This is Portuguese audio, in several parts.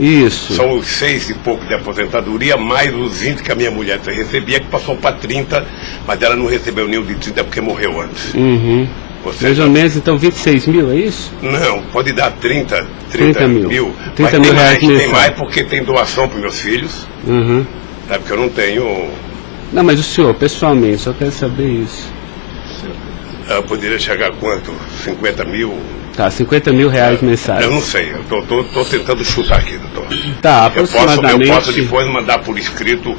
Isso. São os 6 e pouco de aposentadoria, mais os 20 que a minha mulher recebia, que passou para 30, mas ela não recebeu nenhum de 30 porque morreu antes. Uhum. Mais ou menos, então, 26 mil, é isso? Não, pode dar 30 mil. 30 mil reais mensais. Tem mais porque tem doação para meus filhos. Uhum. Sabe, porque eu não tenho... Não, mas o senhor, pessoalmente, só quero saber isso. Eu poderia chegar a quanto? 50 mil? Tá, 50 mil reais mensais. Eu não sei, eu tô tentando chutar aqui, doutor. Tá, aproximadamente... Eu posso depois mandar por escrito,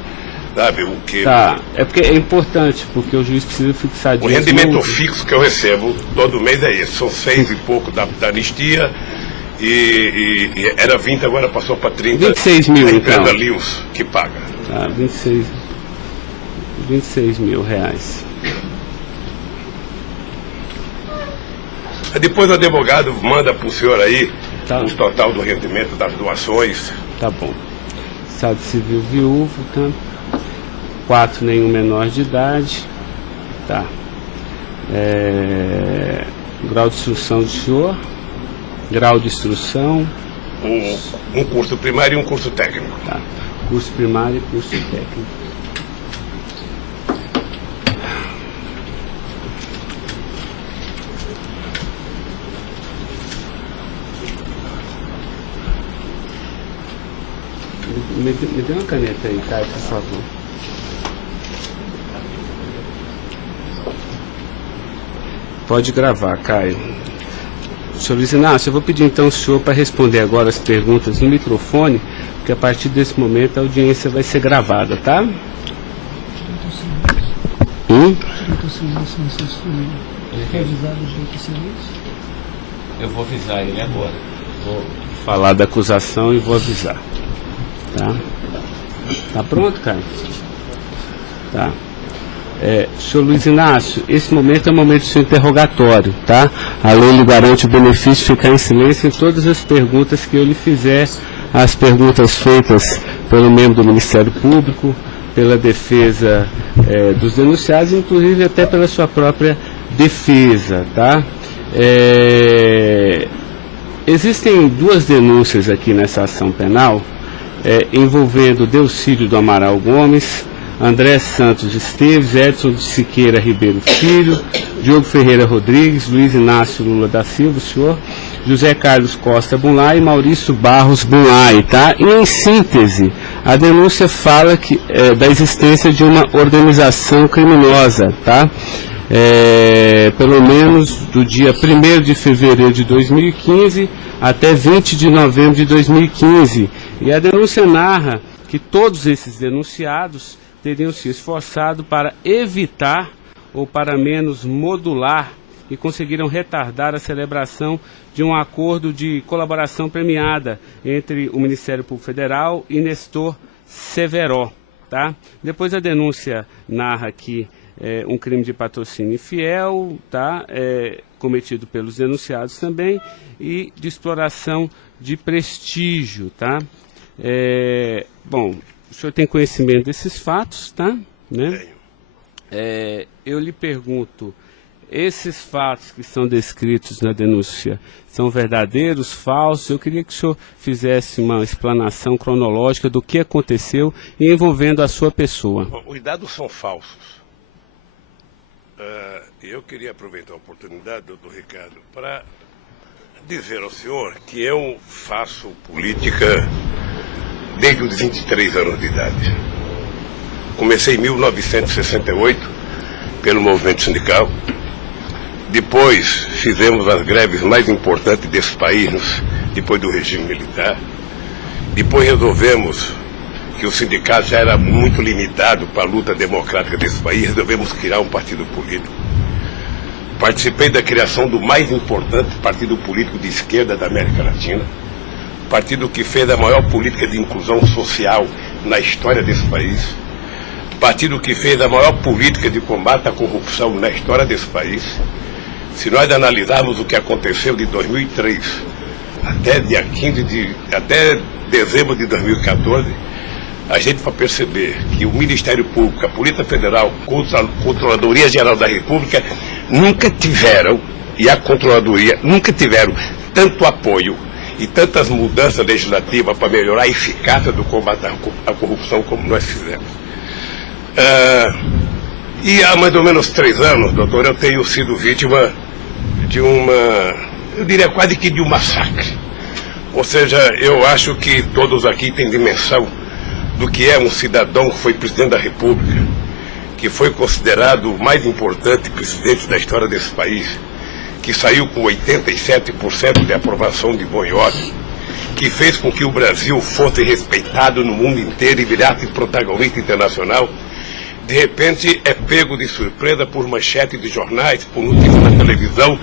sabe, o que... Tá, é porque é importante, porque o juiz precisa fixar disso. O rendimento fixo que eu recebo todo mês é esse, são 6 e pouco da anistia, e era 20, agora passou para 30. 26 mil, então. A empresa Lewis que paga. Tá, 26 mil reais. Depois o advogado manda para o senhor aí Tá. o total do rendimento das doações. Tá bom. Estado civil viúvo, tá? 4, nenhum menor de idade. Tá. Grau de instrução do senhor. Grau de instrução. Um curso primário e um curso técnico. Tá. Curso primário e curso técnico. Me dê uma caneta aí, Caio, por favor. Pode gravar, Caio. Senhor Luiz Inácio, eu vou pedir então ao senhor para responder agora as perguntas no microfone, porque a partir desse momento a audiência vai ser gravada, tá? Eu vou avisar ele agora. Vou falar da acusação e vou avisar. Tá? Tá pronto, cara? Tá. Senhor Luiz Inácio, esse momento é o momento do seu interrogatório, tá? A lei lhe garante o benefício de ficar em silêncio em todas as perguntas que eu lhe fizer, as perguntas feitas pelo membro do Ministério Público, pela defesa dos denunciados, inclusive até pela sua própria defesa, tá? Existem 2 denúncias aqui nessa ação penal, envolvendo Delcídio do Amaral Gomes, André Santos Esteves, Edson de Siqueira Ribeiro Filho, Diogo Ferreira Rodrigues, Luiz Inácio Lula da Silva, o senhor, José Carlos Costa Bunlai e Maurício Barros Bunlai, tá? E em síntese, a denúncia fala da existência de uma organização criminosa, tá? Pelo menos do dia 1º de fevereiro de 2015 até 20 de novembro de 2015. E a denúncia narra que todos esses denunciados teriam se esforçado para evitar ou para menos modular e conseguiram retardar a celebração de um acordo de colaboração premiada entre o Ministério Público Federal e Nestor Severo, tá? Depois a denúncia narra que um crime de patrocínio infiel, tá? Cometido pelos denunciados também, e de exploração de prestígio, tá? Bom, o senhor tem conhecimento desses fatos, tá? Né? Eu lhe pergunto, esses fatos que são descritos na denúncia são verdadeiros, falsos? Eu queria que o senhor fizesse uma explanação cronológica do que aconteceu envolvendo a sua pessoa. Bom, os dados são falsos. Eu queria aproveitar a oportunidade, doutor Ricardo, para dizer ao senhor que eu faço política desde os 23 anos de idade. Comecei em 1968 pelo movimento sindical. Depois fizemos as greves mais importantes desse país, depois do regime militar. Depois resolvemos que o sindicato já era muito limitado para a luta democrática desse país, resolvemos criar um partido político. Participei da criação do mais importante partido político de esquerda da América Latina, partido que fez a maior política de inclusão social na história desse país, partido que fez a maior política de combate à corrupção na história desse país. Se nós analisarmos o que aconteceu de 2003 até dezembro de 2014, a gente vai perceber que o Ministério Público, a Polícia Federal, a Controladoria Geral da República nunca tiveram, e a Controladoria nunca tiveram tanto apoio e tantas mudanças legislativas para melhorar a eficácia do combate à corrupção como nós fizemos. E há mais ou menos 3 anos, doutor, eu tenho sido vítima de eu diria quase que de um massacre. Ou seja, eu acho que todos aqui têm dimensão do que é um cidadão que foi presidente da República, que foi considerado o mais importante presidente da história desse país, que saiu com 87% de aprovação de bom e ódio, que fez com que o Brasil fosse respeitado no mundo inteiro e virasse protagonista internacional. De repente é pego de surpresa por manchete de jornais, por notícias na televisão,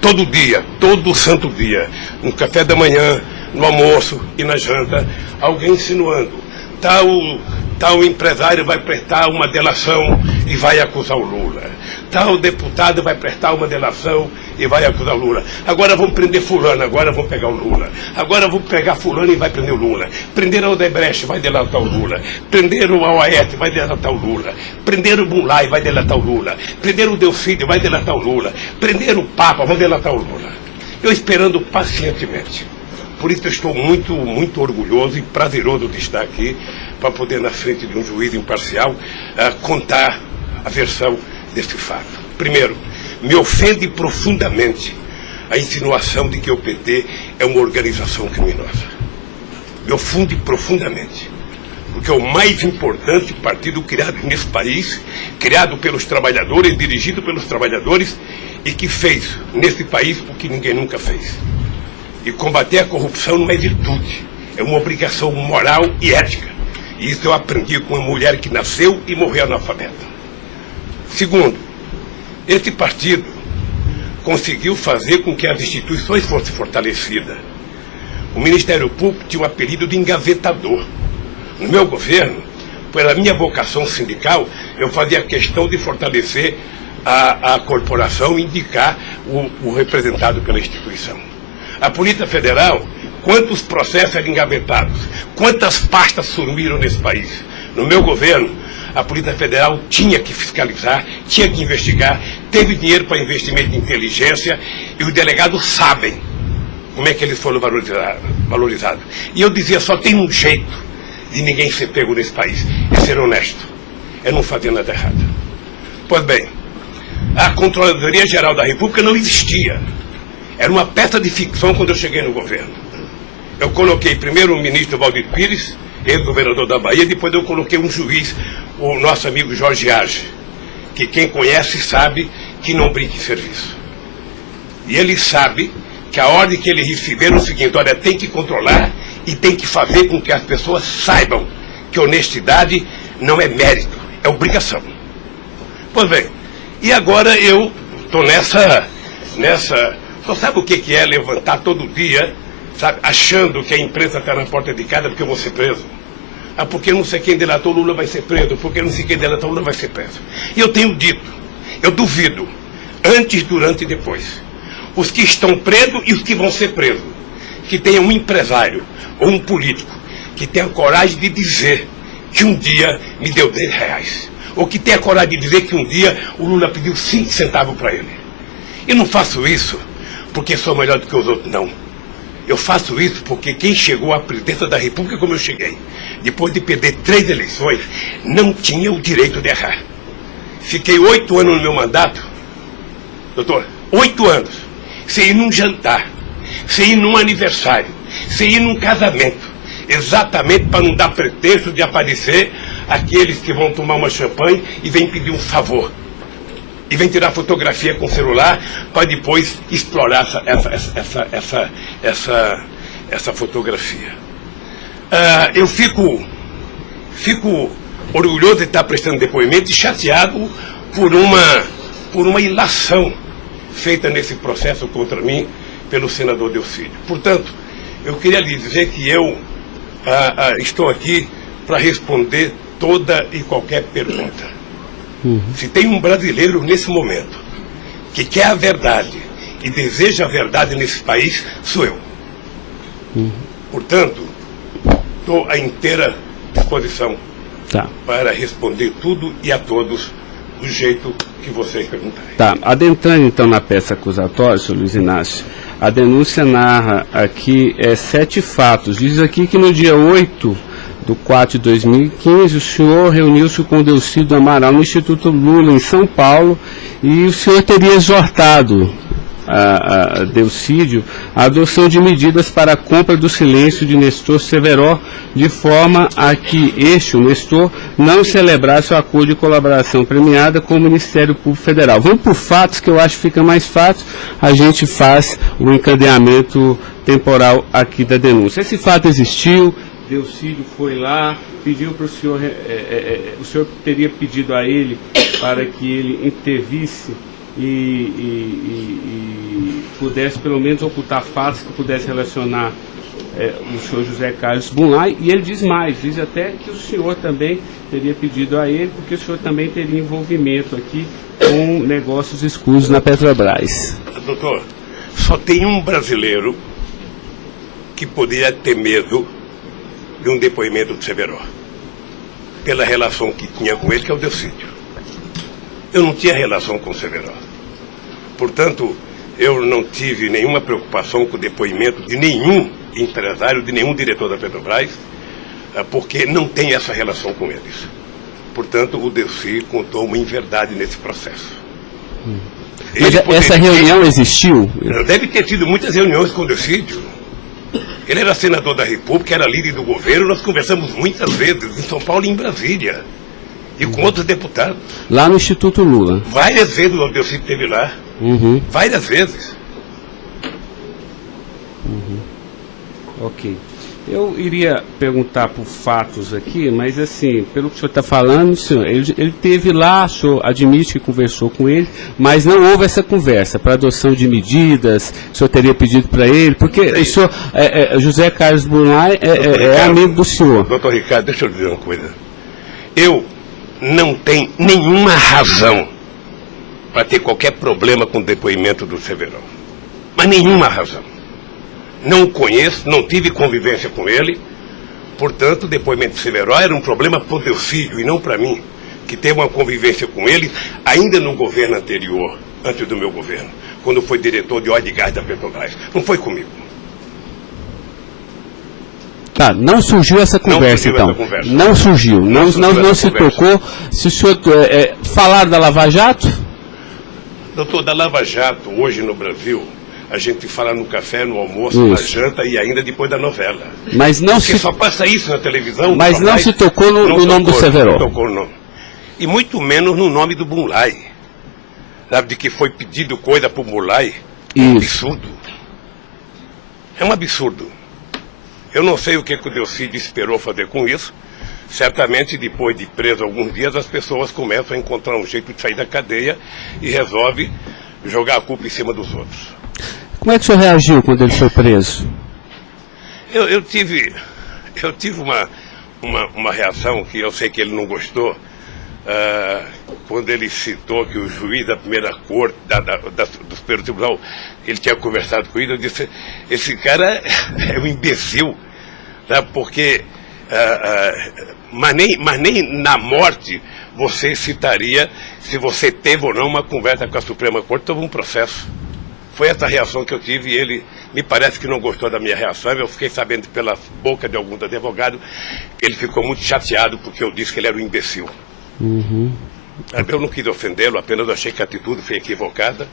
todo dia, todo santo dia, no café da manhã, no almoço e na janta, alguém insinuando, tal empresário vai prestar uma delação e vai acusar o Lula. Tal deputado vai prestar uma delação e vai acusar o Lula. Agora vão prender fulano, agora vão pegar o Lula. Agora vão pegar fulano e vai prender o Lula. Prender o Odebrecht, vai delatar o Lula. Prender o Aoete, vai delatar o Lula. Prender o Mulay, vai delatar o Lula. Prender o Delfídio, vai delatar o Lula. Prender o Papa, vai delatar o Lula. Eu esperando pacientemente. Por isso eu estou muito, muito orgulhoso e prazeroso de estar aqui para poder, na frente de um juiz imparcial, contar a versão desse fato. Primeiro, me ofende profundamente a insinuação de que o PT é uma organização criminosa. Me ofende profundamente, porque é o mais importante partido criado nesse país, criado pelos trabalhadores, dirigido pelos trabalhadores, e que fez nesse país o que ninguém nunca fez. E combater a corrupção não é virtude, é uma obrigação moral e ética. E isso eu aprendi com uma mulher que nasceu e morreu analfabeta. Segundo, esse partido conseguiu fazer com que as instituições fossem fortalecidas. O Ministério Público tinha um apelido de engavetador. No meu governo, pela minha vocação sindical, eu fazia questão de fortalecer a corporação e indicar o representado pela instituição. A Polícia Federal, quantos processos eram engavetados, quantas pastas sumiram nesse país. No meu governo, a Polícia Federal tinha que fiscalizar, tinha que investigar, teve dinheiro para investimento em inteligência e os delegados sabem como é que eles foram valorizados. E eu dizia, só tem um jeito de ninguém ser pego nesse país, é ser honesto, é não fazer nada errado. Pois bem, a Controladoria Geral da República não existia. Era uma peça de ficção quando eu cheguei no governo. Eu coloquei primeiro o ministro Valdir Pires, ex-governador da Bahia, depois eu coloquei um juiz, o nosso amigo Jorge Arge, que quem conhece sabe que não brinca em serviço. E ele sabe que a ordem que ele receber é o seguinte, olha, tem que controlar e tem que fazer com que as pessoas saibam que honestidade não é mérito, é obrigação. Pois bem, e agora eu estou nessa... Só sabe o que é levantar todo dia, sabe, achando que a imprensa está na porta de casa porque eu vou ser preso? Ah, porque não sei quem delatou Lula vai ser preso, porque não sei quem delatou Lula vai ser preso. E eu tenho dito, eu duvido, antes, durante e depois, os que estão presos e os que vão ser presos, que tenha um empresário ou um político que tenha coragem de dizer que um dia me deu R$10, ou que tenha coragem de dizer que um dia o Lula pediu 5 centavos para ele. Eu não faço isso porque sou melhor do que os outros, não. Eu faço isso porque quem chegou à presidência da República como eu cheguei, depois de perder 3 eleições, não tinha o direito de errar. Fiquei 8 anos no meu mandato, doutor, 8 anos, sem ir num jantar, sem ir num aniversário, sem ir num casamento, exatamente para não dar pretexto de aparecer aqueles que vão tomar uma champanhe e vêm pedir um favor. E vem tirar fotografia com o celular para depois explorar essa fotografia. Eu fico orgulhoso de estar prestando depoimento e chateado por uma ilação feita nesse processo contra mim pelo senador Delfídio. Portanto, eu queria lhe dizer que eu estou aqui para responder toda e qualquer pergunta. Se tem um brasileiro nesse momento que quer a verdade e deseja a verdade nesse país, sou eu. Portanto, estou à inteira disposição para responder tudo e a todos do jeito que vocês perguntarem. Tá, adentrando então na peça acusatória, senhor Luiz Inácio, A denúncia narra aqui 7 fatos. Diz aqui que no dia 8/4/2015, o senhor reuniu-se com o Delcídio Amaral no Instituto Lula, em São Paulo, e o senhor teria exortado a Delcídio a adoção de medidas para a compra do silêncio de Nestor Severo, de forma a que o Nestor, não celebrasse o acordo de colaboração premiada com o Ministério Público Federal. Vamos por fatos, que eu acho que fica mais fácil, a gente faz o encadeamento temporal aqui da denúncia. Esse fato existiu, Delcídio foi lá, pediu para o senhor, o senhor teria pedido a ele para que ele intervisse e pudesse pelo menos ocultar fatos que pudesse relacionar o senhor José Carlos Bunlai, e ele diz mais, diz até que o senhor também teria pedido a ele, porque o senhor também teria envolvimento aqui com negócios escusos na Petrobras. Doutor, só tem um brasileiro que poderia ter medo de um depoimento do Severo, pela relação que tinha com ele, que é o Delcídio. Eu não tinha relação com o Severo. Portanto, eu não tive nenhuma preocupação com o depoimento de nenhum empresário, de nenhum diretor da Petrobras, porque não tem essa relação com eles. Portanto, o Delcídio contou uma inverdade nesse processo. Mas essa reunião existiu? Deve ter tido muitas reuniões com o Delcídio. Ele era senador da República, era líder do governo, nós conversamos muitas vezes em São Paulo e em Brasília. E com outros deputados. Lá no Instituto Lula. Várias vezes o Delcídio esteve lá. Várias vezes. Ok. Eu iria perguntar por fatos aqui, mas assim, pelo que o senhor está falando, senhor, ele teve lá, o senhor admite que conversou com ele, mas não houve essa conversa para adoção de medidas, o senhor teria pedido para ele, porque o senhor, José Carlos Bunlai é amigo do senhor. Doutor Ricardo, deixa eu dizer uma coisa. Eu não tenho nenhuma razão para ter qualquer problema com o depoimento do Severo. Mas nenhuma razão. Não o conheço, não tive convivência com ele. Portanto, o depoimento do Severo era um problema para o Delcídio e não para mim, que teve uma convivência com ele ainda no governo anterior, antes do meu governo, quando foi diretor de óleo e gás da Petrobras. Não foi comigo. Tá, não surgiu essa conversa, então. Não surgiu, não se tocou. Se o senhor falar da Lava Jato? Doutor, da Lava Jato, hoje no Brasil, a gente fala no café, no almoço, na janta e ainda depois da novela. Mas não Porque só passa isso na televisão. Mas não se tocou no nome do Severo. Não tocou no nome. E muito menos no nome do Bunlai. Sabe, de que foi pedido coisa para o Bunlai. É um absurdo. É um absurdo. Eu não sei o que o Delcídio esperou fazer com isso. Certamente, depois de preso alguns dias, as pessoas começam a encontrar um jeito de sair da cadeia e resolve jogar a culpa em cima dos outros. Como é que o senhor reagiu quando ele foi preso? Eu tive uma reação que eu sei que ele não gostou, quando ele citou que o juiz da primeira corte, do Superior Tribunal, ele tinha conversado com ele. Eu disse, esse cara é um imbecil, sabe? Porque mas nem na morte você citaria se você teve ou não uma conversa com a Suprema Corte sobre um processo. Foi essa reação que eu tive e ele me parece que não gostou da minha reação. Eu fiquei sabendo pela boca de alguns advogados que ele ficou muito chateado porque eu disse que ele era um imbecil. Eu não quis ofendê-lo, apenas achei que a atitude foi equivocada.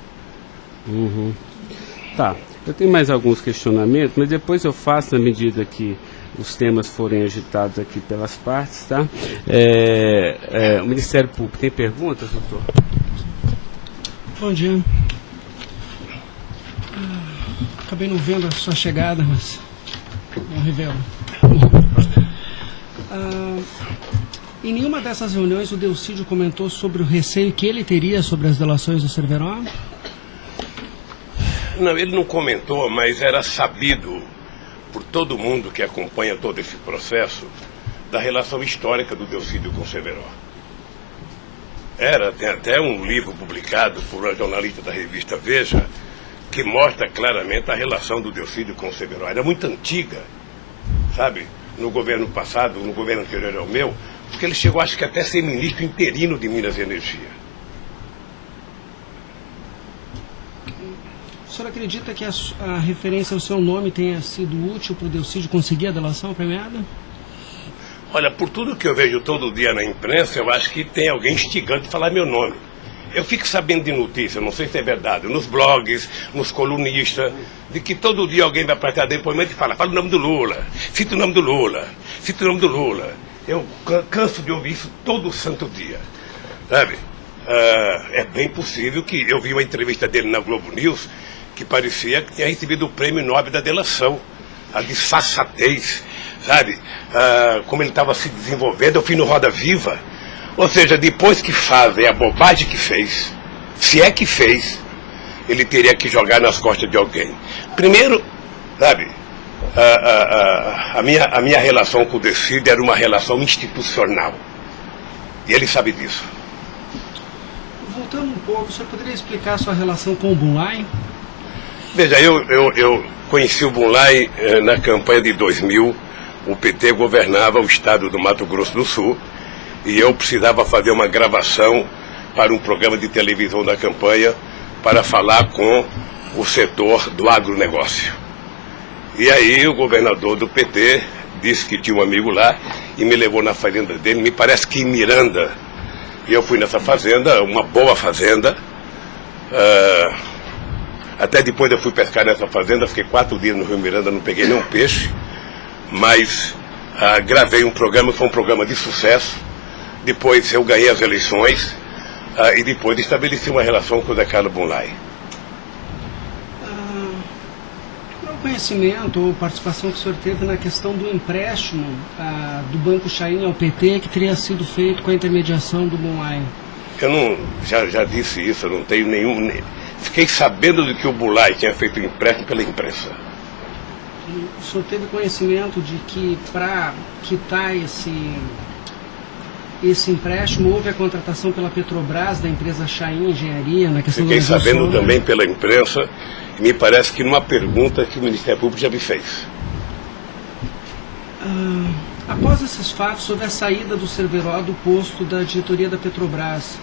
Tá, eu tenho mais alguns questionamentos, mas depois eu faço na medida que os temas forem agitados aqui pelas partes, tá? O Ministério Público tem perguntas, doutor? Bom dia. Acabei não vendo a sua chegada, mas não revelo. Em nenhuma dessas reuniões o Delcídio comentou sobre o receio que ele teria sobre as delações do Severo? Não, ele não comentou, mas era sabido por todo mundo que acompanha todo esse processo da relação histórica do Delcídio com o Severo. Tem até um livro publicado por uma jornalista da revista Veja que mostra claramente a relação do Delcídio com o Severo. Era muito antiga, sabe? No governo passado, no governo anterior ao meu, porque ele chegou, acho que até a ser ministro interino de Minas e Energia. O senhor acredita que a referência ao seu nome tenha sido útil para o Delcídio conseguir a delação premiada? Olha, por tudo que eu vejo todo dia na imprensa, eu acho que tem alguém instigando a falar meu nome. Eu fico sabendo de notícia, não sei se é verdade, nos blogs, nos colunistas, de que todo dia alguém vai prestar depoimento e fala o nome do Lula, cita o nome do Lula, cita o nome do Lula. Eu canso de ouvir isso todo santo dia, sabe? É bem possível que eu vi uma entrevista dele na Globo News que parecia que tinha recebido o prêmio Nobel da delação, a disfarçatez, sabe? Como ele estava se desenvolvendo, eu fui no Roda Viva. Ou seja, depois que fazem a bobagem que fez, se é que fez, ele teria que jogar nas costas de alguém. Primeiro, sabe, a minha relação com o Delcídio era uma relação institucional. E ele sabe disso. Voltando um pouco, o senhor poderia explicar a sua relação com o Bunlai? Veja, eu conheci o Bunlai na campanha de 2000. O PT governava o estado do Mato Grosso do Sul e eu precisava fazer uma gravação para um programa de televisão da campanha para falar com o setor do agronegócio. E aí o governador do PT disse que tinha um amigo lá e me levou na fazenda dele, me parece que em Miranda. E eu fui nessa fazenda, uma boa fazenda. Até depois eu fui pescar nessa fazenda, fiquei 4 dias no Rio Miranda, não peguei nenhum peixe. Mas gravei um programa, foi um programa de sucesso. Depois eu ganhei as eleições e depois estabeleci uma relação com o Zé Carlos Bunlai. Qual o conhecimento ou participação que o senhor teve na questão do empréstimo do Banco Chain ao PT que teria sido feito com a intermediação do Bunlai? Eu não, já disse isso, eu não tenho nenhum... Fiquei sabendo de que o Bunlai tinha feito um empréstimo pela imprensa. O senhor teve conhecimento de que para quitar esse empréstimo houve a contratação pela Petrobras da empresa Chain Engenharia na questão Fiquei da sabendo também pela imprensa e me parece que numa pergunta que o Ministério Público já me fez. Após esses fatos, sobre a saída do Cerveró do posto da diretoria da Petrobras,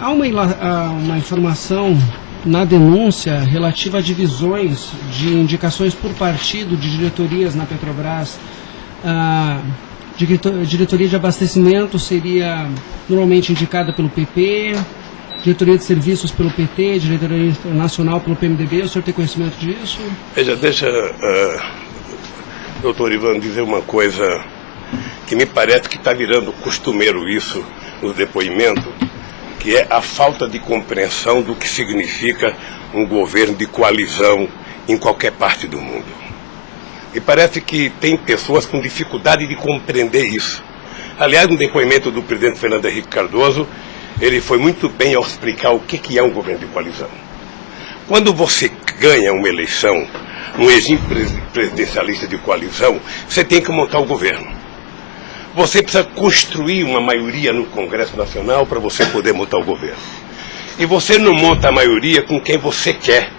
há uma informação na denúncia relativa a divisões de indicações por partido de diretorias na Petrobras. A diretoria de abastecimento seria normalmente indicada pelo PP, diretoria de serviços pelo PT, diretoria nacional pelo PMDB. O senhor tem conhecimento disso? Veja, deixa, doutor Ivan, dizer uma coisa que me parece que está virando costumeiro isso no depoimento, que é a falta de compreensão do que significa um governo de coalizão em qualquer parte do mundo. E parece que tem pessoas com dificuldade de compreender isso. Aliás, no depoimento do presidente Fernando Henrique Cardoso, ele foi muito bem ao explicar o que é um governo de coalizão. Quando você ganha uma eleição, um regime presidencialista de coalizão, você tem que montar o governo. Você precisa construir uma maioria no Congresso Nacional para você poder montar o governo. E você não monta a maioria com quem você quer.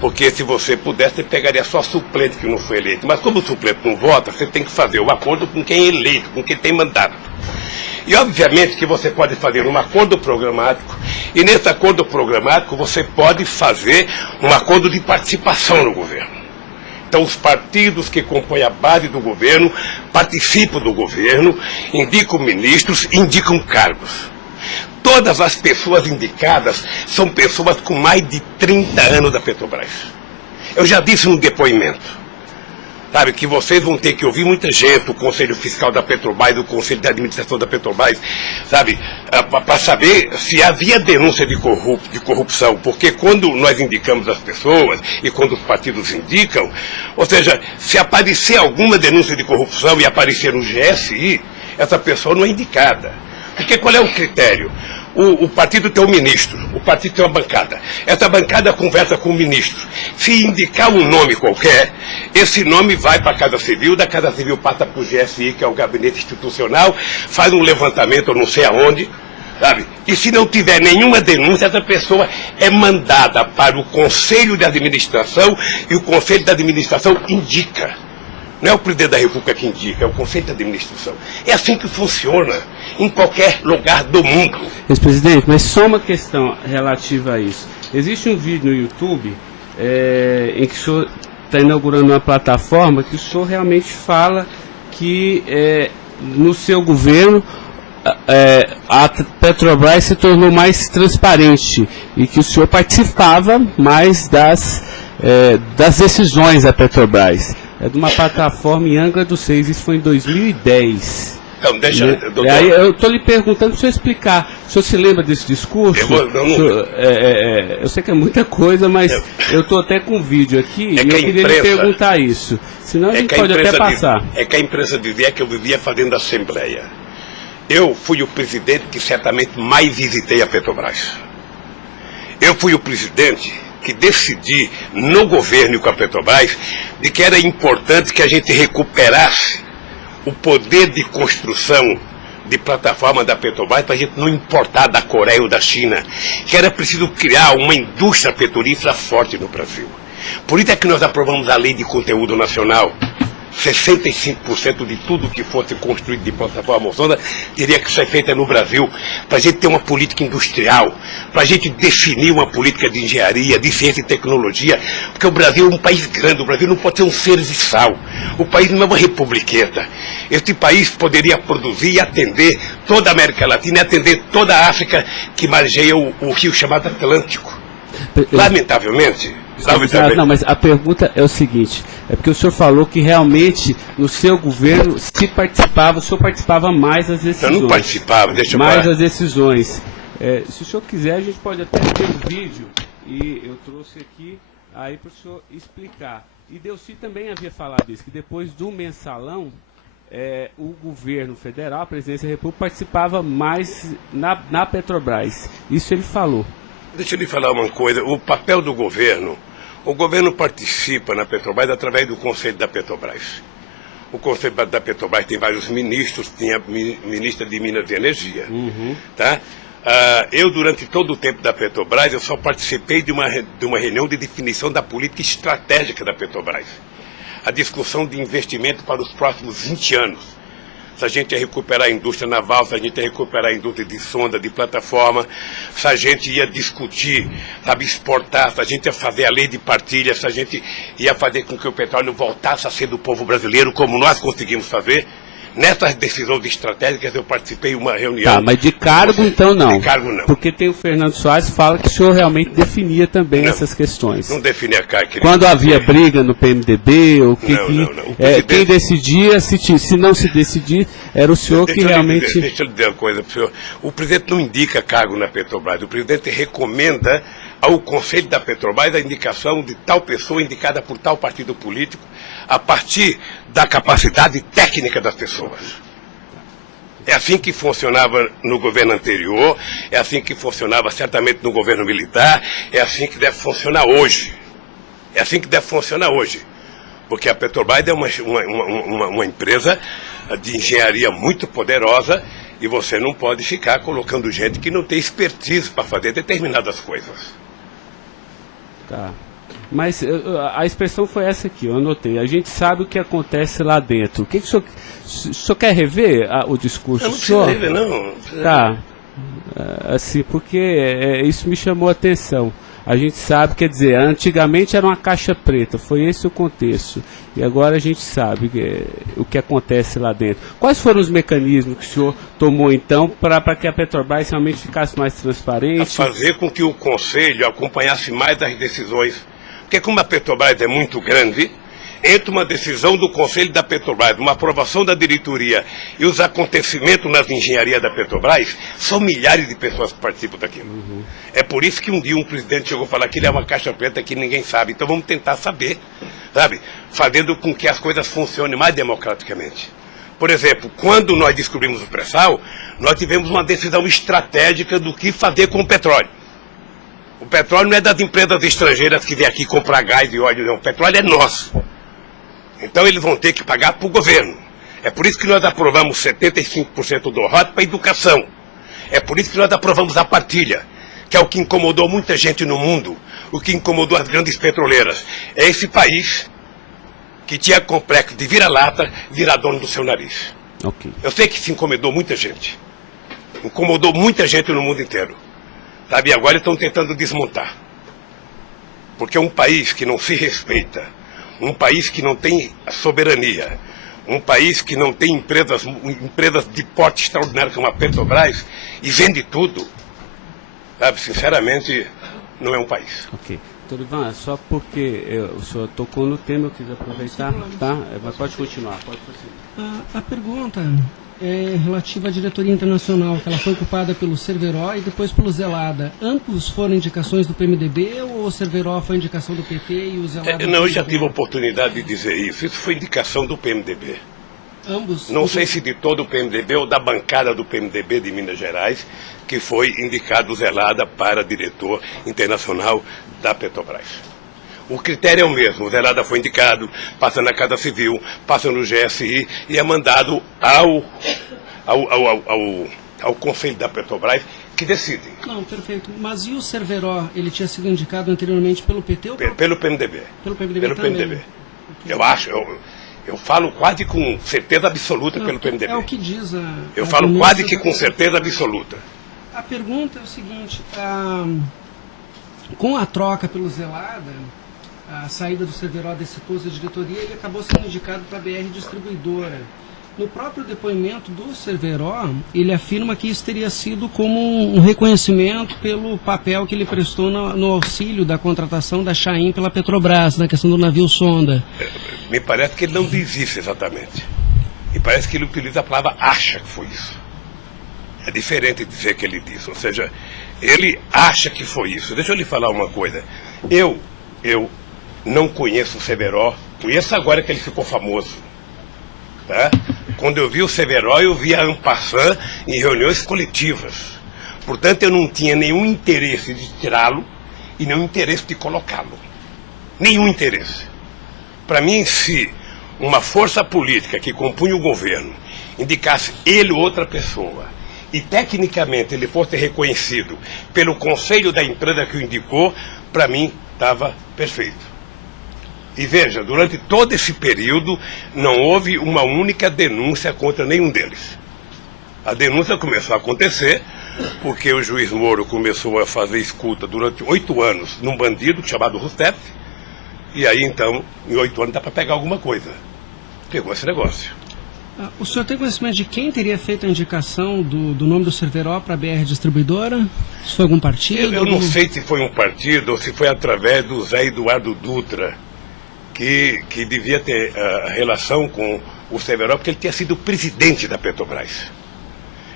Porque se você pudesse, você pegaria só suplente que não foi eleito. Mas como o suplente não vota, você tem que fazer o acordo com quem é eleito, com quem tem mandato. E obviamente que você pode fazer um acordo programático, e nesse acordo programático você pode fazer um acordo de participação no governo. Então os partidos que compõem a base do governo participam do governo, indicam ministros, indicam cargos. Todas as pessoas indicadas são pessoas com mais de 30 anos da Petrobras. Eu já disse no depoimento, sabe, que vocês vão ter que ouvir muita gente, o Conselho Fiscal da Petrobras, o Conselho de Administração da Petrobras, sabe, para saber se havia denúncia de corrupção, porque quando nós indicamos as pessoas e quando os partidos indicam, ou seja, se aparecer alguma denúncia de corrupção e aparecer no GSI, essa pessoa não é indicada. Porque qual é o critério? O partido tem um ministro, o partido tem uma bancada. Essa bancada conversa com o ministro. Se indicar um nome qualquer, esse nome vai para a Casa Civil, da Casa Civil passa para o GSI, que é o Gabinete Institucional, faz um levantamento, eu não sei aonde, sabe? E se não tiver nenhuma denúncia, essa pessoa é mandada para o Conselho de Administração e o Conselho de Administração indica. Não é o presidente da República que indica, é o Conselho de Administração. É assim que funciona em qualquer lugar do mundo. Ex-presidente, mas só uma questão relativa a isso. Existe um vídeo no YouTube em que o senhor está inaugurando uma plataforma que o senhor realmente fala que no seu governo a Petrobras se tornou mais transparente e que o senhor participava mais das decisões da Petrobras. É de uma plataforma em Angra dos Reis, isso foi em 2010. Então, deixa, doutor. Aí eu estou lhe perguntando para o senhor explicar. O senhor se lembra desse discurso? Eu sei que é muita coisa, mas eu estou até com um vídeo aqui e eu queria lhe perguntar isso. Senão a gente pode até passar. É que a imprensa dizia que eu vivia fazendo assembleia. Eu fui o presidente que certamente mais visitei a Petrobras. Eu fui o presidente que decidi no governo e com a Petrobras de que era importante que a gente recuperasse o poder de construção de plataforma da Petrobras para a gente não importar da Coreia ou da China, que era preciso criar uma indústria petrolífera forte no Brasil. Por isso é que nós aprovamos a Lei de Conteúdo Nacional. 65% de tudo que fosse construído de plataforma sonda teria que ser feita no Brasil, para a gente ter uma política industrial, para a gente definir uma política de engenharia, de ciência e tecnologia, porque o Brasil é um país grande, o Brasil não pode ser um serviçal, o país não é uma republiqueta. Este país poderia produzir e atender toda a América Latina e atender toda a África que margeia o rio chamado Atlântico. Lamentavelmente. Não, mas a pergunta é o seguinte, é porque o senhor falou que realmente no seu governo o senhor participava mais das decisões. Eu não participava, deixa eu mais falar. das decisões. Se o senhor quiser, a gente pode até ter um vídeo, e eu trouxe aqui aí para o senhor explicar. E Delcy também havia falado isso, que depois do mensalão, o governo federal, a presidência da República, participava mais na Petrobras. Isso ele falou. Deixa eu lhe falar uma coisa, o papel do governo, o governo participa na Petrobras através do Conselho da Petrobras. O Conselho da Petrobras tem vários ministros, tinha a ministra de Minas e Energia. Tá? Eu, durante todo o tempo da Petrobras, eu só participei de uma reunião de definição da política estratégica da Petrobras. A discussão de investimento para os próximos 20 anos. Se a gente ia recuperar a indústria naval, se a gente ia recuperar a indústria de sonda, de plataforma, se a gente ia discutir, sabe, exportar, se a gente ia fazer a lei de partilha, se a gente ia fazer com que o petróleo voltasse a ser do povo brasileiro, como nós conseguimos fazer. Nessas decisões estratégicas eu participei de uma reunião. Tá, mas de cargo então não. De cargo não. Porque tem o Fernando Soares que fala que o senhor realmente definia também essas questões. Não definia cargo. Quando havia briga no PMDB, ou não. Quem decidia, se não se decidir, era o senhor que realmente... Deixa eu lhe dizer uma coisa para o senhor. O presidente não indica cargo na Petrobras, o presidente recomenda ao Conselho da Petrobras a indicação de tal pessoa indicada por tal partido político a partir da capacidade técnica das pessoas. É assim que funcionava no governo anterior, é assim que funcionava certamente no governo militar, é assim que deve funcionar hoje. É assim que deve funcionar hoje. Porque a Petrobras é uma empresa de engenharia muito poderosa e você não pode ficar colocando gente que não tem expertise para fazer determinadas coisas. Tá. Mas a expressão foi essa aqui, eu anotei. A gente sabe o que acontece lá dentro. O que o senhor quer rever o discurso? Eu não preciso rever, não. Tá. Assim, porque isso me chamou a atenção. A gente sabe, quer dizer, antigamente era uma caixa preta, foi esse o contexto. E agora a gente sabe o que acontece lá dentro. Quais foram os mecanismos que o senhor tomou, então, para que a Petrobras realmente ficasse mais transparente? A fazer com que o Conselho acompanhasse mais as decisões. Porque como a Petrobras é muito grande, entre uma decisão do Conselho da Petrobras, uma aprovação da diretoria e os acontecimentos nas engenharias da Petrobras, são milhares de pessoas que participam daquilo. É por isso que um dia um presidente chegou a falar que ele é uma caixa preta que ninguém sabe. Então vamos tentar saber, sabe? Fazendo com que as coisas funcionem mais democraticamente. Por exemplo, quando nós descobrimos o pré-sal, nós tivemos uma decisão estratégica do que fazer com o petróleo. O petróleo não é das empresas estrangeiras que vêm aqui comprar gás e óleo, não. O petróleo é nosso. Então eles vão ter que pagar para o governo. É por isso que nós aprovamos 75% do ROT para a educação. É por isso que nós aprovamos a partilha, que é o que incomodou muita gente no mundo, o que incomodou as grandes petroleiras. É esse país que tinha complexo de vira-lata, virar dono do seu nariz. Okay. Eu sei que isso incomodou muita gente. Incomodou muita gente no mundo inteiro. Sabe, e agora eles estão tentando desmontar. Porque um país que não se respeita, um país que não tem soberania, um país que não tem empresas de porte extraordinário como a Petrobras e vende tudo, sabe, sinceramente, não é um país. Ok. Doutor Ivan, só porque o senhor tocou no tema, eu quis aproveitar, tá? Mas pode continuar, pode prosseguir. A pergunta é relativa à diretoria internacional, que ela foi ocupada pelo Cerveró e depois pelo Zelada. Ambos foram indicações do PMDB ou o Cerveró foi indicação do PT e o Zelada... Não, eu já tive a oportunidade de dizer isso. Isso foi indicação do PMDB. Ambos? Não sei se de todo o PMDB ou da bancada do PMDB de Minas Gerais, que foi indicado o Zelada para diretor internacional da Petrobras. O critério é o mesmo. O Zelada foi indicado, passa na Casa Civil, passa no GSI e é mandado ao Conselho da Petrobras, que decide. Não, perfeito. Mas e o Cerveró? Ele tinha sido indicado anteriormente pelo PT ou pelo PMDB? Pelo PMDB pelo também. PMDB. Eu acho, eu falo quase com certeza absoluta pelo PMDB. É o que diz a... Eu falo quase que com certeza absoluta. A pergunta é o seguinte, com a troca pelo Zelada, a saída do Cerveró desse posto de diretoria, ele acabou sendo indicado para a BR Distribuidora. No próprio depoimento do Cerveró, ele afirma que isso teria sido como um reconhecimento pelo papel que ele prestou no auxílio da contratação da Chain pela Petrobras, na questão do navio sonda. Me parece que ele não diz isso exatamente. Me parece que ele utiliza a palavra acha que foi isso. É diferente de dizer que ele disse. Ou seja, ele acha que foi isso. Deixa eu lhe falar uma coisa. Eu não conheço o Cerveró. Conheço agora que ele ficou famoso. Tá? Quando eu vi o Cerveró, eu vi a en passant em reuniões coletivas. Portanto, eu não tinha nenhum interesse de tirá-lo e nenhum interesse de colocá-lo. Nenhum interesse. Para mim, se uma força política que compunha o governo indicasse ele ou outra pessoa e tecnicamente ele fosse reconhecido pelo conselho da empresa que o indicou, para mim estava perfeito. E veja, durante todo esse período não houve uma única denúncia contra nenhum deles. A denúncia começou a acontecer porque o juiz Moro começou a fazer escuta durante 8 anos num bandido chamado Rousseff, e aí então, em 8 anos dá para pegar alguma coisa. Pegou esse negócio. O senhor tem conhecimento de quem teria feito a indicação do nome do Cerveró para a BR Distribuidora? Se foi algum partido? Eu não sei se foi um partido ou se foi através do Zé Eduardo Dutra, que devia ter relação com o Cerveró, porque ele tinha sido presidente da Petrobras.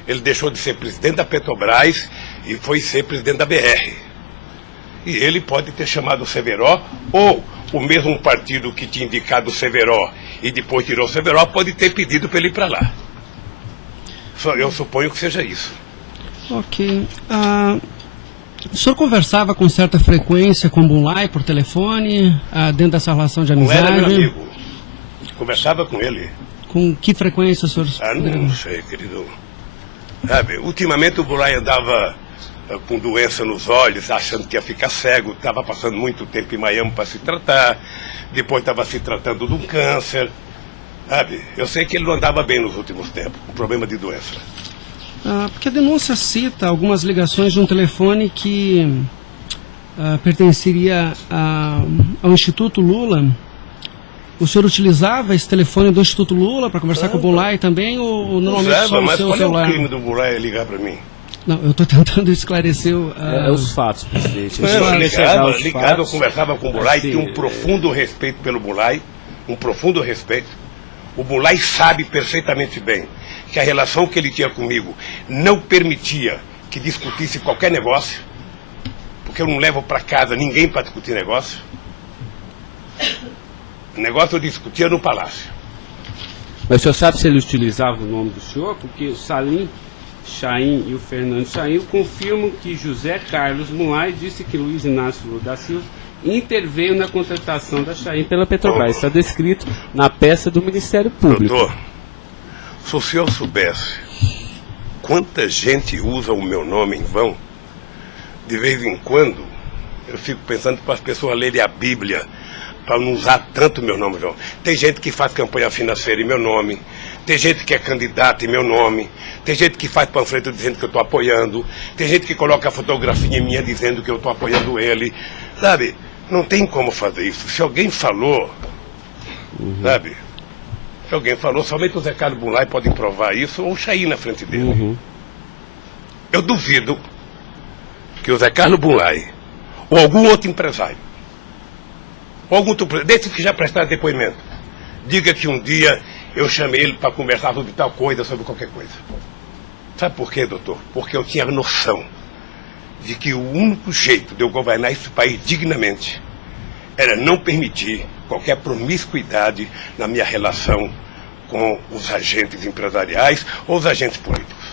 Ele deixou de ser presidente da Petrobras e foi ser presidente da BR. E ele pode ter chamado o Cerveró, ou o mesmo partido que tinha indicado o Cerveró e depois tirou o Cerveró pode ter pedido para ele ir para lá. Eu suponho que seja isso. Ok. O senhor conversava com certa frequência com o Bulay por telefone, dentro dessa relação de amizade? Não era meu amigo. Conversava com ele. Com que frequência o senhor... Não sei, querido. Sabe, ultimamente o Bulay andava com doença nos olhos, achando que ia ficar cego, estava passando muito tempo em Miami para se tratar, depois estava se tratando de um câncer, sabe? Eu sei que ele não andava bem nos últimos tempos, com problema de doença. Porque a denúncia cita algumas ligações de um telefone que pertenceria ao Instituto Lula. O senhor utilizava esse telefone do Instituto Lula para conversar com o Bulay também, ou normalmente só no seu celular? Mas qual é o crime do Bulay ligar para mim? Não, eu estou tentando esclarecer os fatos, presidente. Eu conversava com o Bulay, tinha um profundo respeito pelo Bulay, um profundo respeito. O Bulay sabe perfeitamente bem que a relação que ele tinha comigo não permitia que discutisse qualquer negócio, porque eu não levo para casa ninguém para discutir negócio. O negócio eu discutia no palácio. Mas o senhor sabe se ele utilizava o nome do senhor? Porque o Salim Chain e o Fernando Chain confirmam que José Carlos Mulay disse que Luiz Inácio Lula da Silva interveio na contratação da Chain pela Petrobras. Está descrito na peça do Ministério Público. Doutor, se o senhor soubesse quanta gente usa o meu nome em vão, de vez em quando eu fico pensando para as pessoas lerem a Bíblia, para não usar tanto meu nome, não. Tem gente que faz campanha financeira em meu nome, tem gente que é candidato em meu nome, tem gente que faz panfleto dizendo que eu estou apoiando, tem gente que coloca a fotografia minha dizendo que eu estou apoiando ele, sabe? Não tem como fazer isso. Se alguém falou, sabe? Se alguém falou, somente o Zé Carlos Bunlai pode provar isso, ou o Chaim na frente dele. Eu duvido que o Zé Carlos Bunlai, ou algum outro empresário, ou algum outro, desses que já prestaram depoimento, diga que um dia eu chamei ele para conversar sobre tal coisa, sobre qualquer coisa. Sabe por quê, doutor? Porque eu tinha noção de que o único jeito de eu governar esse país dignamente era não permitir qualquer promiscuidade na minha relação com os agentes empresariais ou os agentes políticos.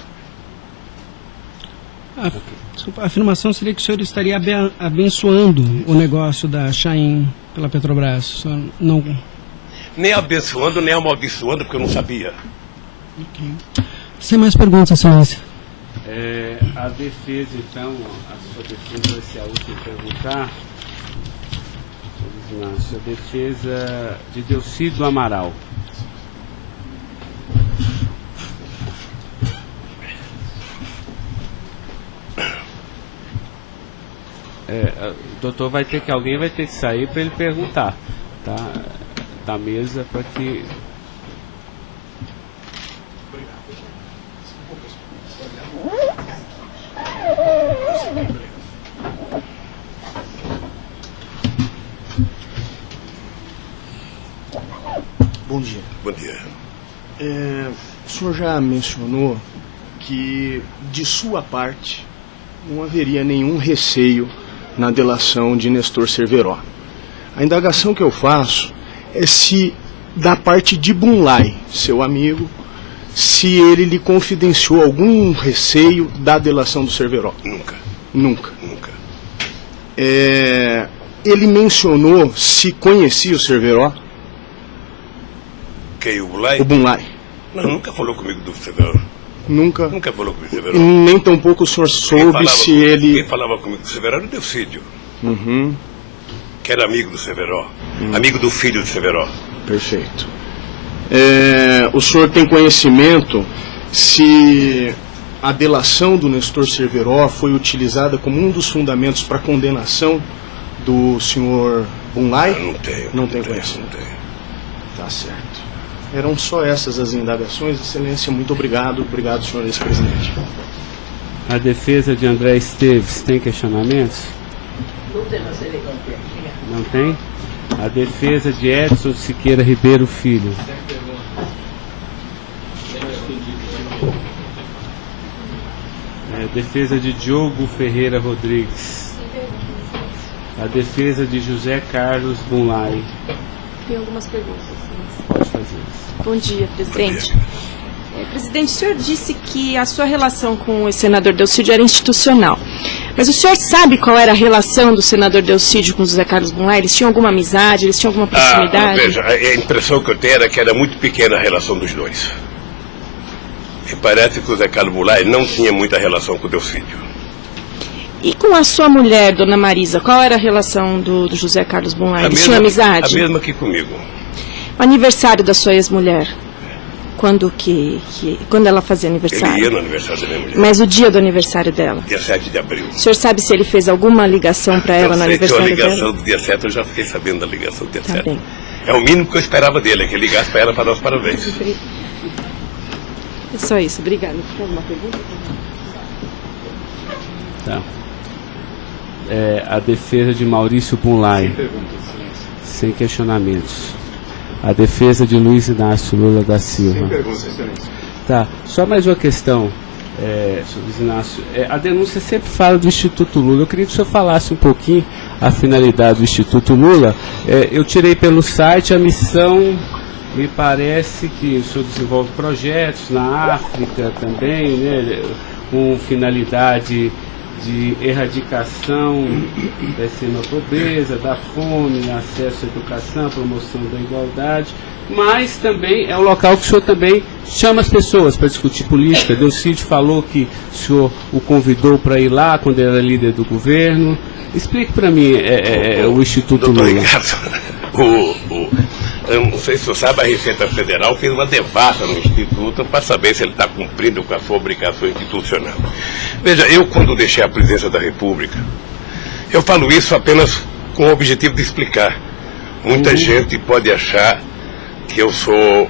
Desculpa, a afirmação seria que o senhor estaria abençoando o negócio da Chaim pela Petrobras. O senhor não... Nem abençoando, nem amaldiçoando, porque eu não sabia. Sem mais perguntas, excelência. A defesa, então, a sua defesa vai ser a última a perguntar. A defesa de Delcídio Amaral. Doutor, alguém vai ter que sair para ele perguntar, tá? Da mesa para que... Bom dia. Bom dia. O senhor já mencionou que, de sua parte, não haveria nenhum receio na delação de Nestor Cerveró. A indagação que eu faço é se, da parte de Bunlai, seu amigo, se ele lhe confidenciou algum receio da delação do Cerveró. Nunca. Nunca. Nunca. Ele mencionou se conhecia o Cerveró? Quem, o Bunlai? O Bunlai. Não, nunca falou comigo do Cerveró. Nunca? Nunca falou comigo do Cerveró. Nem tampouco o senhor soube se ele... Quem falava comigo do Cerveró era o Delcídio. Que era amigo do Cerveró. Amigo do filho do Cerveró. Perfeito. O senhor tem conhecimento se a delação do Nestor Cerveró foi utilizada como um dos fundamentos para a condenação do senhor Bunlai? Não tenho. Não tem conhecimento. Não tenho. Tá certo. Eram só essas as indagações. Excelência, muito obrigado. Obrigado, senhor ex-presidente. A defesa de André Esteves tem questionamentos? Não tem? A defesa de Edson Siqueira Ribeiro Filho. A defesa de Diogo Ferreira Rodrigues. A defesa de José Carlos Bunlai. Tem algumas perguntas. Pode fazer isso. Bom dia, presidente. Presidente, o senhor disse que a sua relação com o senador Delcídio era institucional. Mas o senhor sabe qual era a relação do senador Delcídio com o José Carlos Bunlai? Eles tinham alguma amizade? Eles tinham alguma proximidade? Veja, a impressão que eu tenho era que era muito pequena a relação dos dois. E parece que o José Carlos Bunlai não tinha muita relação com o Delcídio. E com a sua mulher, dona Marisa, qual era a relação do José Carlos Bunlai? Eles tinham amizade? A mesma que comigo. O aniversário da sua ex-mulher? Quando ela fazia aniversário? Ele ia no aniversário da minha mulher. Mas o dia do aniversário dela? Dia 7 de abril. O senhor sabe se ele fez alguma ligação para ela no aniversário dela? A ligação do dia 7, eu já fiquei sabendo da ligação do dia 7. Bem. É o mínimo que eu esperava dele, é que ele ligasse para ela para dar os parabéns. É só isso, obrigada. Tem alguma pergunta? Tá. A defesa de Maurício Bunlai. Sem questionamentos. A defesa de Luiz Inácio Lula da Silva. Sem perguntas, excelência. Tá, só mais uma questão, senhor Luiz Inácio. A denúncia sempre fala do Instituto Lula. Eu queria que o senhor falasse um pouquinho a finalidade do Instituto Lula. Eu tirei pelo site a missão, me parece que o senhor desenvolve projetos na África também, né, com finalidade de erradicação da extrema pobreza, da fome, acesso à educação, promoção da igualdade, mas também é um local que o senhor também chama as pessoas para discutir política. Delcídio falou que o senhor o convidou para ir lá quando ele era líder do governo. Explique para mim o Instituto Doutor Lula. Ricardo, eu não sei se você sabe, a Receita Federal fez uma devassa no Instituto para saber se ele está cumprindo com a sua obrigação institucional. Veja, eu quando deixei a presidência da República, eu falo isso apenas com o objetivo de explicar. Muita gente pode achar que eu sou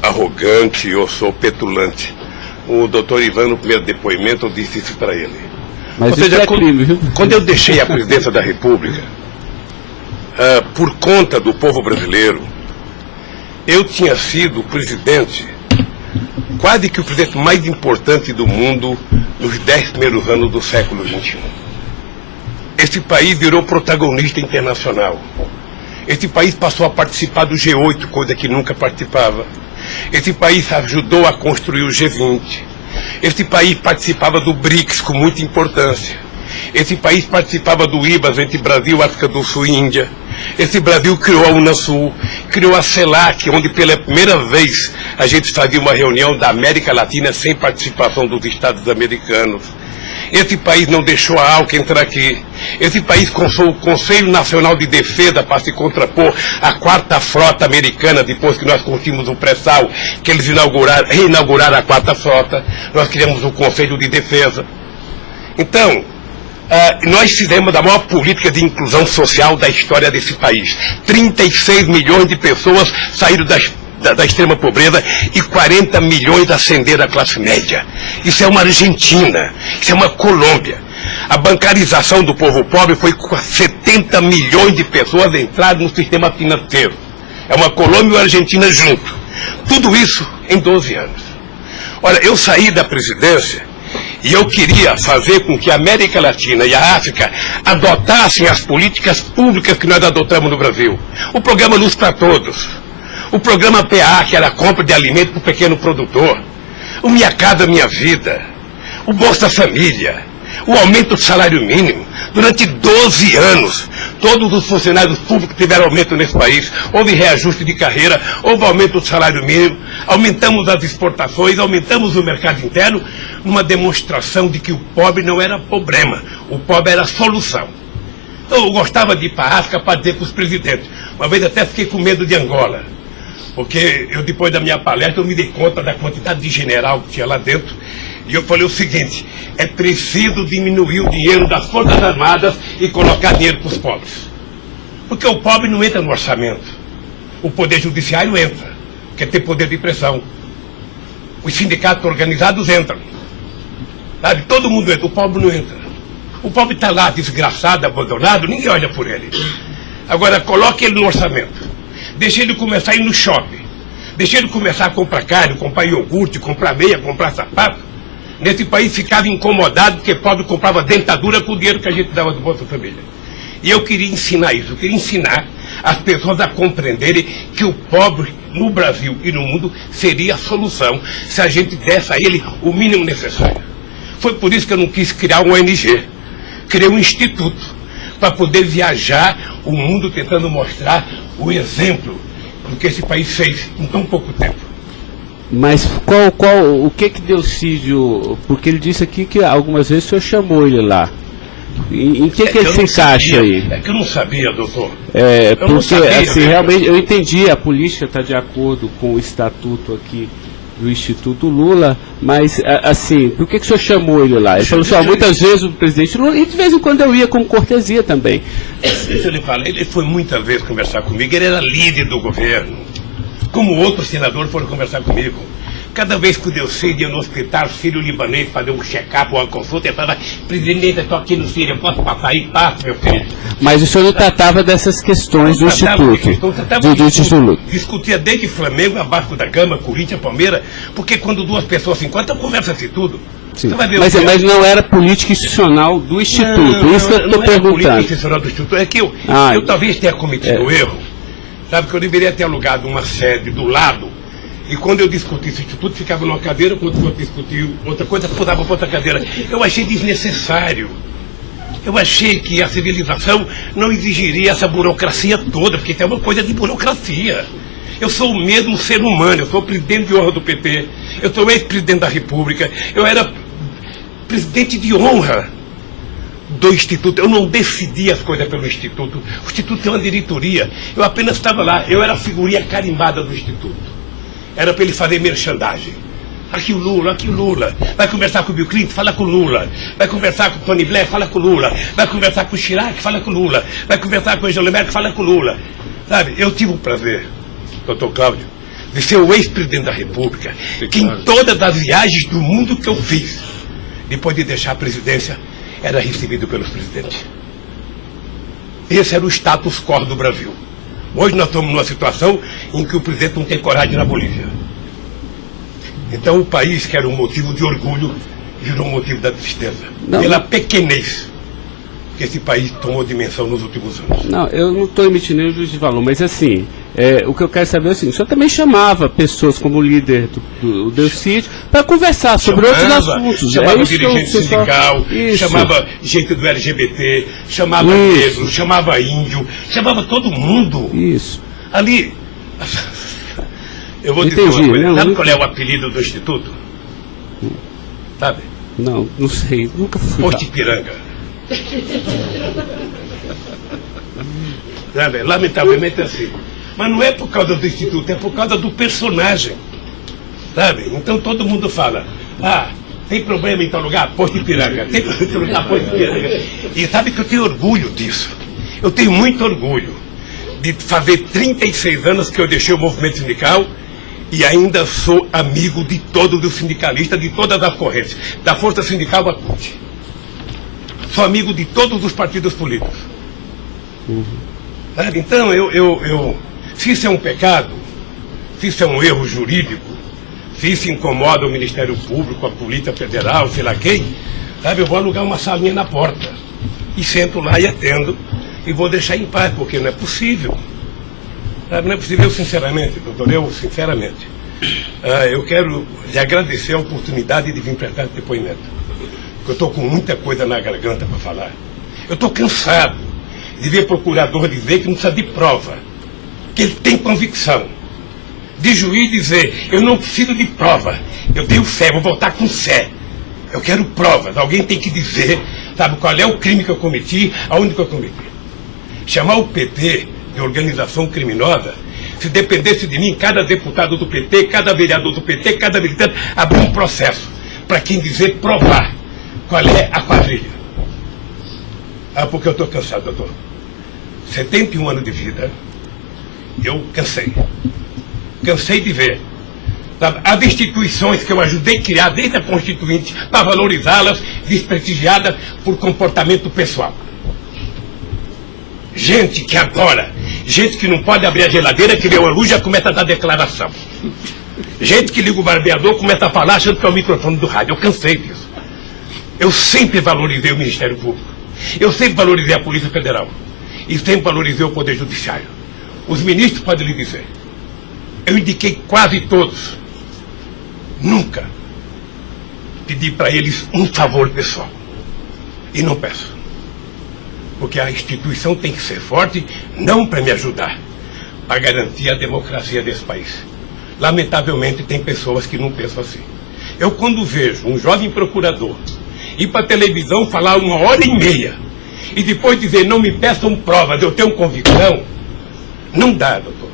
arrogante, eu sou petulante. O doutor Ivan, no primeiro depoimento, eu disse isso para ele. Mas ou seja, crime, viu? quando eu deixei a presidência da República, por conta do povo brasileiro, eu tinha sido o presidente, quase que o presidente mais importante do mundo nos 10 primeiros anos do século XXI. Esse país virou protagonista internacional. Esse país passou a participar do G8, coisa que nunca participava. Esse país ajudou a construir o G20. Esse país participava do BRICS com muita importância. Esse país participava do IBAS entre Brasil, África do Sul e Índia. Esse Brasil criou a Unasul, criou a CELAC, onde pela primeira vez a gente fazia uma reunião da América Latina sem participação dos Estados americanos. Esse país não deixou a ALCA entrar aqui. Esse país construiu o Conselho Nacional de Defesa para se contrapor à 4ª Frota Americana, depois que nós conseguimos o pré-sal, que eles reinauguraram a 4ª Frota. Nós criamos o Conselho de Defesa. Então, nós fizemos a maior política de inclusão social da história desse país. 36 milhões de pessoas saíram da extrema pobreza e 40 milhões ascenderam à classe média. Isso é uma Argentina, isso é uma Colômbia. A bancarização do povo pobre foi com 70 milhões de pessoas entraram no sistema financeiro. É uma Colômbia e uma Argentina junto. Tudo isso em 12 anos. Olha, eu saí da presidência e eu queria fazer com que a América Latina e a África adotassem as políticas públicas que nós adotamos no Brasil. O programa Luz para Todos. O programa PA, que era a compra de alimento para o pequeno produtor. O Minha Casa Minha Vida. O Bolsa Família. O aumento do salário mínimo. Durante 12 anos, todos os funcionários públicos tiveram aumento nesse país. Houve reajuste de carreira, houve aumento do salário mínimo. Aumentamos as exportações, aumentamos o mercado interno, numa demonstração de que o pobre não era problema. O pobre era a solução. Eu gostava de ir para a África para dizer para os presidentes. Uma vez até fiquei com medo de Angola. Porque eu, depois da minha palestra, eu me dei conta da quantidade de general que tinha lá dentro. E eu falei o seguinte, é preciso diminuir o dinheiro das Forças Armadas e colocar dinheiro para os pobres. Porque o pobre não entra no orçamento. O Poder Judiciário entra, porque tem poder de pressão. Os sindicatos organizados entram. Sabe? Todo mundo entra, o pobre não entra. O pobre está lá, desgraçado, abandonado, ninguém olha por ele. Agora, coloque ele no orçamento. Deixa ele começar a ir no shopping. Deixa ele começar a comprar carne, comprar iogurte, comprar meia, comprar sapato. Nesse país ficava incomodado porque pobre comprava dentadura com o dinheiro que a gente dava do Bolsa Família. E eu queria ensinar isso, eu queria ensinar as pessoas a compreenderem que o pobre no Brasil e no mundo seria a solução se a gente desse a ele o mínimo necessário. Foi por isso que eu não quis criar um ONG. Criei um instituto para poder viajar o mundo tentando mostrar o exemplo do que esse país fez em tão pouco tempo. Mas o que Delcídio, porque ele disse aqui que algumas vezes o senhor chamou ele lá. Em que ele se encaixa aí? É que eu não sabia, doutor. Porque sabia, assim, realmente, eu entendi, a política está de acordo com o estatuto aqui do Instituto Lula, mas, assim, por que o senhor chamou ele lá? Ele falou assim, muitas vezes o presidente Lula, e de vez em quando eu ia com cortesia também. Deixa eu lhe falar, ele foi muitas vezes conversar comigo, ele era líder do governo, como outros senadores foram conversar comigo. Cada vez que o Delcídio ia no hospital sírio-libanês fazer um check-up ou uma consulta, ele falava, presidente, eu estou aqui no Sírio, eu posso passar aí? Passo, meu filho. Mas o senhor não tratava dessas questões do Instituto? Discutia desde Flamengo, a Vasco da Gama, Corinthians, Palmeiras, porque quando duas pessoas se encontram, conversa-se tudo. Mas não era política institucional do Instituto, isso que eu estou perguntando. Não era política institucional do Instituto, é que eu talvez tenha cometido erro, sabe, que eu deveria ter alugado uma sede do lado. E quando eu discuti esse instituto, ficava numa cadeira, quando eu discutia outra coisa, mudava para outra cadeira. Eu achei desnecessário. Eu achei que a civilização não exigiria essa burocracia toda, porque isso é uma coisa de burocracia. Eu sou o mesmo ser humano, eu sou presidente de honra do PT, eu sou ex-presidente da República, eu era presidente de honra do Instituto. Eu não decidi as coisas pelo Instituto. O Instituto tem uma diretoria. Eu apenas estava lá, eu era a figurinha carimbada do Instituto. Era para ele fazer merchandising. Aqui o Lula. Vai conversar com o Bill Clinton, fala com o Lula. Vai conversar com o Tony Blair, fala com o Lula. Vai conversar com o Chirac, fala com o Lula. Vai conversar com o Angela Merkel, fala com o Lula. Sabe, eu tive o prazer, doutor Cláudio, de ser o ex-presidente da República, que em todas as viagens do mundo que eu fiz, depois de deixar a presidência, era recebido pelos presidentes. Esse era o status quo do Brasil. Hoje nós estamos numa situação em que o presidente não tem coragem na Bolívia. Então o país, que era um motivo de orgulho, virou um motivo da tristeza. Pela pequenez que esse país tomou dimensão nos últimos anos. Não, eu não estou emitindo nenhum juízo de valor, mas assim, o que eu quero saber é assim, o senhor também chamava pessoas como o líder do Delcídio para conversar sobre outros assuntos. Chamava dirigente sindical, chamava gente do LGBT, chamava negro, chamava índio, chamava todo mundo. Isso. Ali, eu vou dizer uma coisa, sabe qual é o apelido do Instituto? Sabe? Não sei, nunca fui. Posto Ipiranga. Lamentavelmente é assim. Mas não é por causa do Instituto, é por causa do personagem. Sabe? Então todo mundo fala, tem problema em tal lugar? Posto Ipiranga. Tem problema em tal lugar? Posto Ipiranga. E sabe que eu tenho orgulho disso. Eu tenho muito orgulho de fazer 36 anos que eu deixei o movimento sindical e ainda sou amigo de todos os sindicalistas, de todas as correntes, da Força Sindical à CUT. Sou amigo de todos os partidos políticos. Então, se isso é um pecado, se isso é um erro jurídico, se isso incomoda o Ministério Público, a Polícia Federal, sei lá quem, eu vou alugar uma salinha na porta e sento lá e atendo e vou deixar em paz, porque não é possível. Não é possível, sinceramente, doutor, sinceramente, eu quero lhe agradecer a oportunidade de vir prestar esse depoimento. Eu estou com muita coisa na garganta para falar. Eu estou cansado de ver procurador dizer que não precisa de prova, que ele tem convicção. De juiz dizer, eu não preciso de prova, eu tenho fé, vou voltar com fé. Eu quero provas, alguém tem que dizer, qual é o crime que eu cometi, aonde que eu cometi. Chamar o PT de organização criminosa, se dependesse de mim, cada deputado do PT, cada vereador do PT, cada militante, abrir um processo para quem dizer provar qual é a quadrilha. Porque eu estou cansado, doutor. 71 anos de vida, eu cansei. Cansei de ver as instituições que eu ajudei a criar desde a Constituinte para valorizá-las, desprestigiadas por comportamento pessoal. Gente que não pode abrir a geladeira, que vê a luz já começa a dar declaração. Gente que liga o barbeador, começa a falar achando que é o microfone do rádio. Eu cansei disso. Eu sempre valorizei o Ministério Público. Eu sempre valorizei a Polícia Federal. E sempre valorizei o Poder Judiciário. Os ministros podem lhe dizer. Eu indiquei quase todos. Nunca pedi para eles um favor pessoal. E não peço. Porque a instituição tem que ser forte, não para me ajudar, para garantir a democracia desse país. Lamentavelmente, tem pessoas que não pensam assim. Eu, quando vejo um jovem procurador ir para a televisão falar 1h30 e depois dizer, não me peçam provas, eu tenho convicção, não dá, doutor.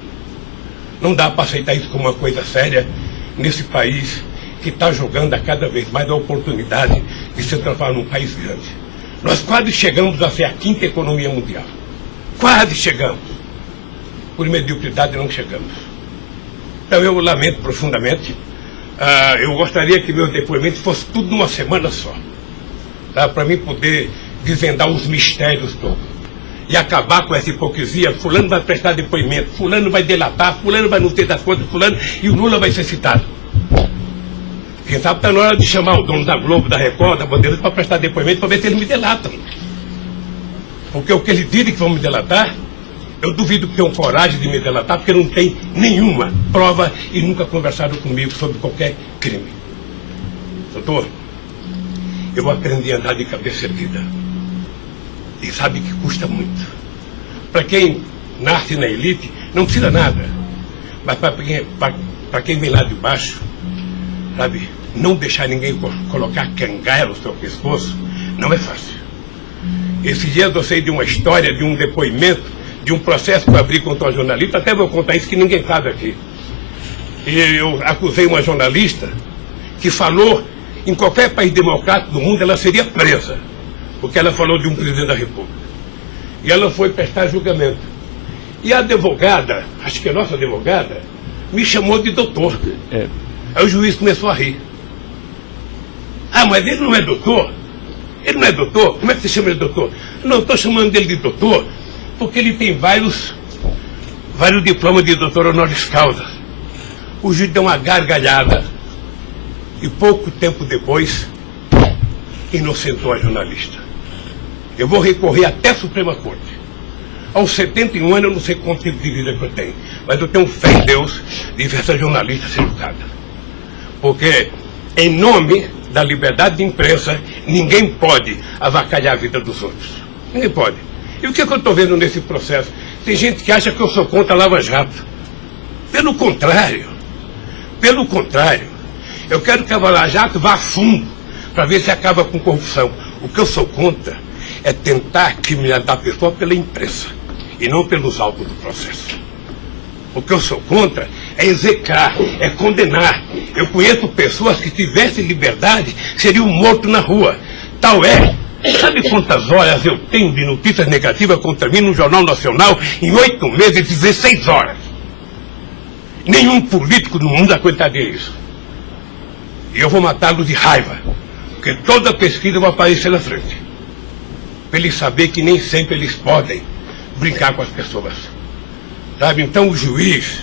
Não dá para aceitar isso como uma coisa séria nesse país que está jogando a cada vez mais a oportunidade de se transformar num país grande. Nós quase chegamos a ser a 5ª economia mundial. Quase chegamos. Por mediocridade não chegamos. Então eu lamento profundamente. Eu gostaria que meu depoimento fosse tudo numa semana só. Para mim poder desvendar os mistérios todos. E acabar com essa hipocrisia. Fulano vai prestar depoimento, fulano vai delatar, fulano vai não ter das contas, fulano, e o Lula vai ser citado. Quem sabe está na hora de chamar o dono da Globo, da Record, da Bandeirantes para prestar depoimento para ver se eles me delatam. Porque o que eles dizem que vão me delatar, eu duvido que tenham coragem de me delatar, porque não tem nenhuma prova e nunca conversaram comigo sobre qualquer crime. Doutor, eu aprendi a andar de cabeça erguida. E sabe que custa muito. Para quem nasce na elite, não precisa nada. Mas para quem vem lá de baixo, sabe, não deixar ninguém colocar cangaia no seu pescoço, não é fácil. Esses dias eu sei de uma história, de um depoimento, de um processo que eu abri contra uma jornalista, até vou contar isso que ninguém sabe aqui. E eu acusei uma jornalista que falou em qualquer país democrático do mundo, ela seria presa, porque ela falou de um presidente da República. E ela foi prestar julgamento. E a advogada, acho que a nossa advogada, me chamou de doutor. Aí o juiz começou a rir. Ah, mas ele não é doutor? Ele não é doutor? Como é que você chama ele de doutor? Não, estou chamando ele de doutor porque ele tem vários diplomas de doutor honoris causa. O juiz deu uma gargalhada e pouco tempo depois inocentou a jornalista. Eu vou recorrer até a Suprema Corte. Aos 71 anos eu não sei quanto tempo de vida que eu tenho, mas eu tenho fé em Deus de ver essa jornalista ser julgada. Porque, em nome da liberdade de imprensa, ninguém pode avacalhar a vida dos outros. Ninguém pode. E o que eu estou vendo nesse processo? Tem gente que acha que eu sou contra a Lava Jato. Pelo contrário, eu quero que a Lava Jato vá a fundo para ver se acaba com corrupção. O que eu sou contra é tentar criminalizar a pessoa pela imprensa e não pelos autos do processo. O que eu sou contra é execrar, é condenar. Eu conheço pessoas que, se tivessem liberdade, seriam mortos na rua. Tal é. Sabe quantas horas eu tenho de notícias negativas contra mim no Jornal Nacional em 8 meses, 16 horas? Nenhum político no mundo aguentaria isso. E eu vou matá-los de raiva, porque toda pesquisa vai aparecer na frente. Para eles saberem que nem sempre eles podem brincar com as pessoas. Sabe? Então o juiz,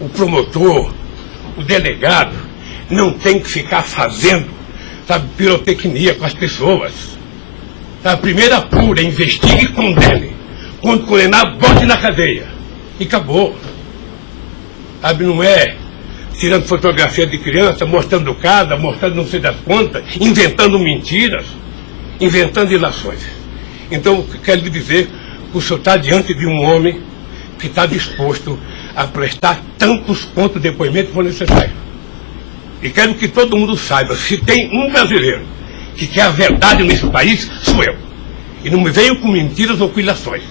o promotor, o delegado, não tem que ficar fazendo, sabe, pirotecnia com as pessoas. A primeira apura, investigue e condene. Quando condenar, bote na cadeia. E acabou. Sabe, não é tirando fotografia de criança, mostrando casa, mostrando não sei das quantas, inventando mentiras, inventando ilações. Então, quero lhe dizer que o senhor está diante de um homem que está disposto a prestar tantos quantos depoimentos for necessário. E quero que todo mundo saiba, se tem um brasileiro que quer a verdade nesse país, sou eu. E não me venham com mentiras ou com ilações.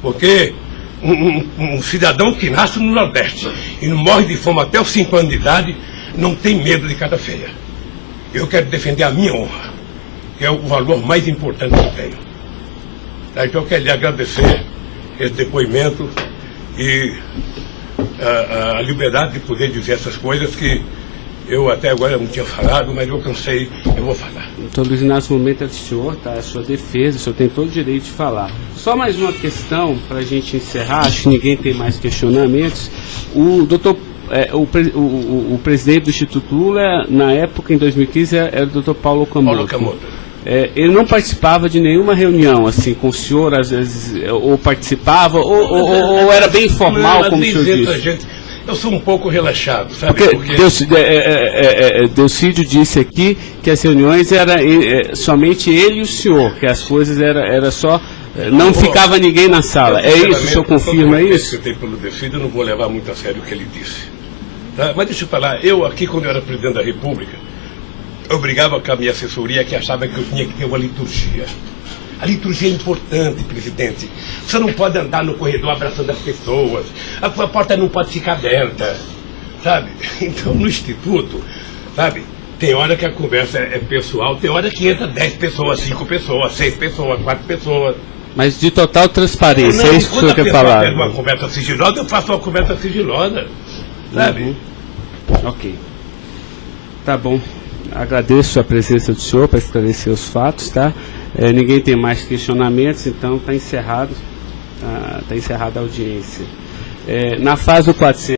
Porque um cidadão que nasce no Nordeste e não morre de fome até os 5 anos de idade, não tem medo de cara feia. Eu quero defender a minha honra, que é o valor mais importante que eu tenho. Então eu quero lhe agradecer esse depoimento e a liberdade de poder dizer essas coisas que eu até agora não tinha falado, mas eu cansei, eu vou falar. Então, Luiz Inácio, o momento é do senhor, tá? A sua defesa, o senhor tem todo o direito de falar. Só mais uma questão para a gente encerrar, acho que ninguém tem mais questionamentos. O presidente do Instituto Lula, na época, em 2015, era o doutor Paulo Okamoto. Ele não participava de nenhuma reunião, assim, com o senhor, às vezes, ou participava, ou era bem informal, como o senhor disse? Eu sou um pouco relaxado, sabe? Porque Delcídio disse aqui que as reuniões eram somente ele e o senhor, que as coisas era só... Não ficava ninguém na sala. É isso? O senhor confirma isso? Eu tenho pelo Delcídio, eu não vou levar muito a sério o que ele disse. Tá? Mas deixa eu falar, eu aqui, quando eu era presidente da República, eu brigava com a minha assessoria que achava que eu tinha que ter uma liturgia. A liturgia é importante, presidente. Você não pode andar no corredor abraçando as pessoas. A porta não pode ficar aberta, sabe? Então, no Instituto, sabe, tem hora que a conversa é pessoal, tem hora que entra 10 pessoas, 5 pessoas, 6 pessoas, 4 pessoas. Mas de total transparência, é isso que o senhor quer falar? Quando uma conversa sigilosa, eu faço uma conversa sigilosa, sabe? Ok. Tá bom. Agradeço a presença do senhor para esclarecer os fatos, tá? Ninguém tem mais questionamentos, então está encerrado, tá encerrada a audiência. Na fase do 400...